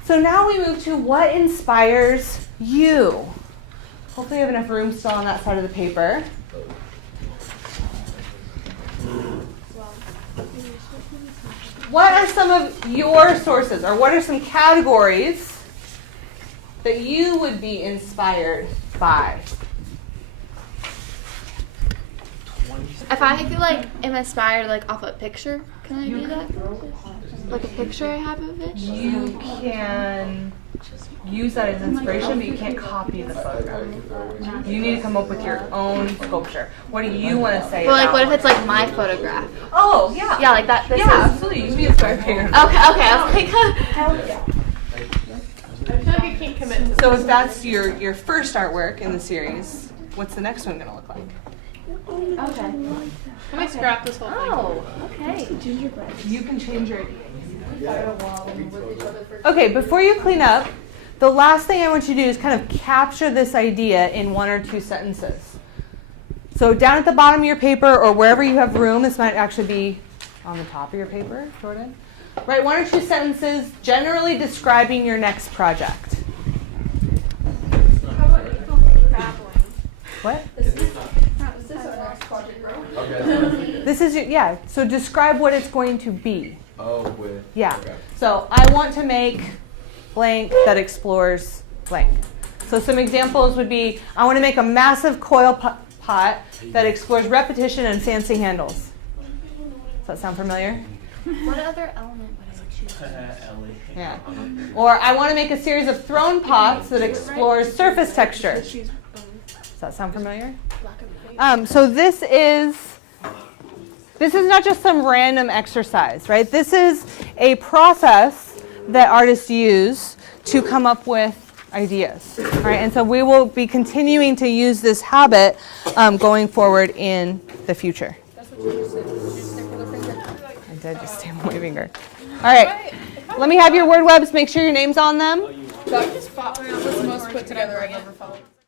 So now we move to what inspires you. Hopefully you have enough room still on that side of the paper. What are some of your sources, or what are some categories that you would be inspired by? If I feel like am inspired like off a picture, can I do that? Like a picture I have of it? You can use that as inspiration, but you can't copy the photograph. You need to come up with your own sculpture. What do you want to say? But like, about what if it's like my photograph? Oh, yeah. Yeah, like that. This Yeah, is, absolutely. You can be inspired by your own. Okay, I was like, Hell yeah. I feel like I can't commit to this. So if that's your first artwork in the series, what's the next one going to look like? okay. Let me scrap this whole thing. Oh, okay. You can change your idea. Okay, before you clean up, the last thing I want you to do is kind of capture this idea in 1 or 2 sentences. So down at the bottom of your paper or wherever you have room, this might actually be on the top of your paper, Jordan. Write 1 or 2 sentences generally describing your next project. How about traveling? What? This is our next project, right? Okay. This is, yeah, so describe what it's going to be. Oh, wait. Yeah. Okay. So I want to make blank that explores blank. So some examples would be, I want to make a massive coil pot that explores repetition and fancy handles. Does that sound familiar? What other element would I choose? Yeah. Or I want to make a series of thrown pots that explores surface texture. Does that sound familiar? So this is not just some random exercise, right? This is a process that artists use to come up with ideas, right? And so we will be continuing to use this habit going forward in the future. I did just stamp my finger. All right, let me have your word webs. Make sure your name's on them. Doug just fought me on this most put together I've ever felt.